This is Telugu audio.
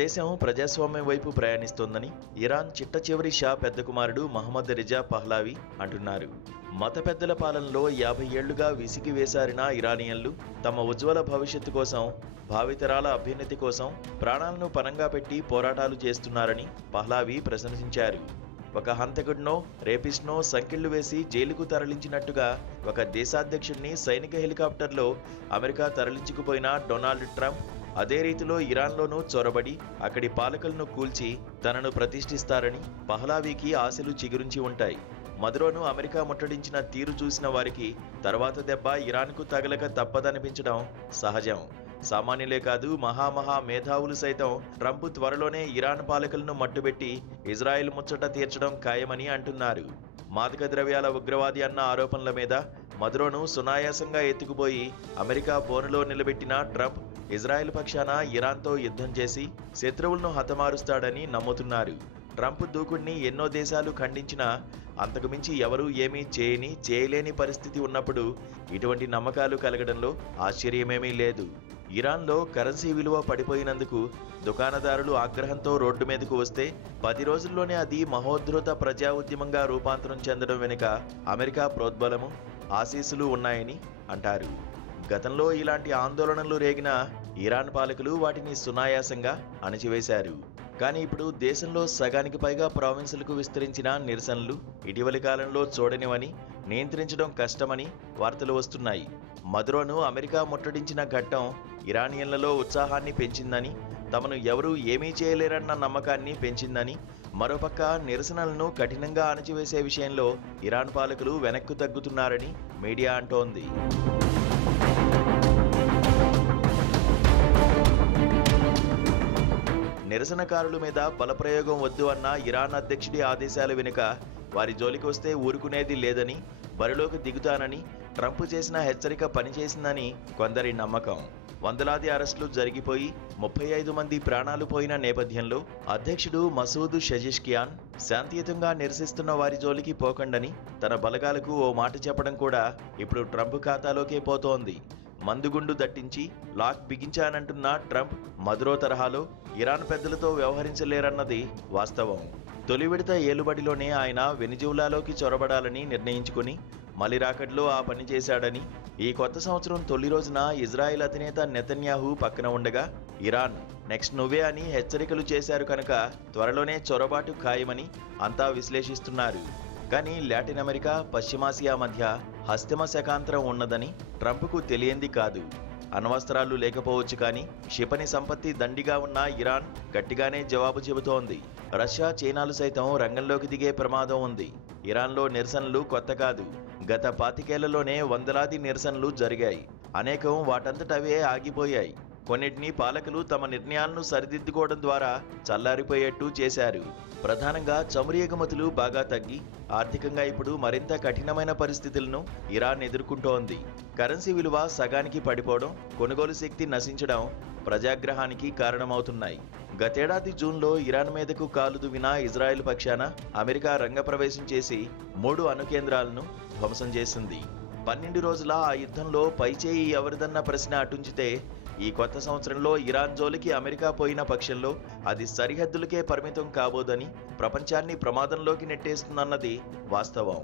దేశం ప్రజాస్వామ్యం వైపు ప్రయాణిస్తోందని ఇరాన్ చిట్ట చివరి షా పెద్ద కుమారుడు మహమ్మద్ రిజా పహ్లావి అంటున్నారు. మత పెద్దల పాలనలో 50 ఏళ్లుగా విసిగి వేసారిన ఇరానియన్లు తమ ఉజ్వల భవిష్యత్తు కోసం, భావితరాల అభ్యున్నతి కోసం ప్రాణాలను పణంగా పెట్టి పోరాటాలు చేస్తున్నారని పహ్లావి ప్రశంసించారు. ఒక హంతకుడినో, రేపిస్ట్నో సంకెళ్లు వేసి జైలుకు తరలించినట్టుగా ఒక దేశాధ్యక్షుడిని సైనిక హెలికాప్టర్లో అమెరికా తరలించుకుపోయిన డొనాల్డ్ ట్రంప్ అదే రీతిలో ఇరాన్లోనూ చొరబడి అక్కడి పాలకులను కూల్చి తనను ప్రతిష్ఠిస్తారని పహ్లావీకి ఆశలు చిగురించి ఉంటాయి. మదురోను అమెరికా ముట్టడించిన తీరు చూసిన వారికి తర్వాత దెబ్బ ఇరాన్కు తగలక తప్పదనిపించడం సహజం. సామాన్యులే కాదు, మహామహా మేధావులు సైతం ట్రంప్ త్వరలోనే ఇరాన్ పాలకులను మట్టుబెట్టి ఇజ్రాయెల్ ముచ్చట తీర్చడం ఖాయమని అంటున్నారు. మాదక ద్రవ్యాల ఉగ్రవాది అన్న ఆరోపణల మీద మదురోను సునాయాసంగా ఎత్తుకుపోయి అమెరికా బోనులో నిలబెట్టిన ట్రంప్ ఇజ్రాయెల్ పక్షాన ఇరాన్తో యుద్ధం చేసి శత్రువులను హతమారుస్తాడని నమ్ముతున్నారు. ట్రంప్ దూకుడిని ఎన్నో దేశాలు ఖండించినా అంతకుమించి ఎవరూ ఏమీ చేయలేని పరిస్థితి ఉన్నప్పుడు ఇటువంటి నమ్మకాలు కలగడంలో ఆశ్చర్యమేమీ లేదు. ఇరాన్లో కరెన్సీ విలువ పడిపోయినందుకు దుకాణదారులు ఆగ్రహంతో రోడ్డు మీదకు వస్తే 10 రోజుల్లోనే అది మహోద్ధృత ప్రజా ఉద్యమంగా రూపాంతరం చెందడం వెనుక అమెరికా ప్రోద్బలము, ఆశీస్సులు ఉన్నాయని అంటారు. గతంలో ఇలాంటి ఆందోళనలు రేగిన ఇరాన్ పాలకులు వాటిని సునాయాసంగా అణచివేశారు. కానీ ఇప్పుడు దేశంలో సగానికి పైగా ప్రావిన్సులకు విస్తరించిన నిరసనలు ఇటీవలి కాలంలో చూడనివని, నియంత్రించడం కష్టమని వార్తలు వస్తున్నాయి. మదురోను అమెరికా ముట్టడించిన ఘట్టం ఇరానియన్లలో ఉత్సాహాన్ని పెంచిందని, తమను ఎవరూ ఏమీ చేయలేరన్న నమ్మకాన్ని పెంచిందని, మరోపక్క నిరసనలను కఠినంగా అణచివేసే విషయంలో ఇరాన్ పాలకులు వెనక్కు తగ్గుతున్నారని మీడియా అంటోంది. నిరసనకారుల మీద బలప్రయోగం వద్దు అన్న ఇరాన్ అధ్యక్షుడి ఆదేశాల వెనుక వారి జోలికి వస్తే ఊరుకునేది లేదని, బరిలోకి దిగుతానని ట్రంప్ చేసిన హెచ్చరిక పనిచేసిందని కొందరి నమ్మకం. వందలాది అరెస్టులు జరిగిపోయి 35 మంది ప్రాణాలు పోయిన నేపథ్యంలో అధ్యక్షుడు మసూద్ షెజిష్కియాన్ శాంతియుతంగా నిరసిస్తున్న వారి జోలికి పోకండని తన బలగాలకు ఓ మాట చెప్పడం కూడా ఇప్పుడు ట్రంప్ ఖాతాలోకే పోతోంది. మందుగుండు దట్టించి లాక్ బిగించానంటున్న ట్రంప్ మదురో తరహాలో ఇరాన్ పెద్దలతో వ్యవహరించలేరన్నది వాస్తవం. తొలి విడత ఏలుబడిలోనే ఆయన వెనిజులాలోకి చొరబడాలని నిర్ణయించుకుని మలి రాకడ్లో ఆ పని చేశాడని, ఈ కొత్త సంవత్సరం తొలి రోజున ఇజ్రాయెల్ అధినేత నెతన్యాహు పక్కన ఉండగా ఇరాన్ నెక్స్ట్ నువ్వే అని హెచ్చరికలు చేశారు కనుక త్వరలోనే చొరబాటు ఖాయమని అంతా విశ్లేషిస్తున్నారు. కానీ లాటిన్ అమెరికా, పశ్చిమాసియా మధ్య హస్తమ శకాంతరం ఉన్నదని ట్రంప్కు తెలియంది కాదు. అణ్వస్త్రాలు లేకపోవచ్చు కానీ క్షిపణి సంపత్తి దండిగా ఉన్న ఇరాన్ గట్టిగానే జవాబు చెబుతోంది. రష్యా, చైనాలు సైతం రంగంలోకి దిగే ప్రమాదం ఉంది. ఇరాన్లో నిరసనలు కొత్త కాదు. గత 25 ఏళ్లలోనే వందలాది నిరసనలు జరిగాయి. అనేకం వాటంతటవే ఆగిపోయాయి. కొన్నిటిని పాలకులు తమ నిర్ణయాలను సరిదిద్దుకోవడం ద్వారా చల్లారిపోయేట్టు చేశారు. ప్రధానంగా చమురు ఎగుమతులు బాగా తగ్గి ఆర్థికంగా ఇప్పుడు మరింత కఠినమైన పరిస్థితులను ఇరాన్ ఎదుర్కొంటోంది. కరెన్సీ విలువ సగానికి పడిపోవడం, కొనుగోలు శక్తి నశించడం ప్రజాగ్రహానికి కారణమవుతున్నాయి. గతేడాది జూన్లో ఇరాన్ మీదకు కాలు దువ్విన ఇజ్రాయెల్ పక్షాన అమెరికా రంగప్రవేశం చేసి 3 అణు కేంద్రాలను ధ్వంసం చేసింది. 12 రోజుల ఆ యుద్ధంలో పైచేయి ఎవరిదన్న ప్రశ్న అటుంచితే ఈ కొత్త సంవత్సరంలో ఇరాన్ జోలికి అమెరికా పోయిన పక్షంలో అది సరిహద్దులకే పరిమితం కాబోదని ప్రపంచాన్ని ప్రమాదంలోకి నెట్టేస్తుందన్నది వాస్తవం.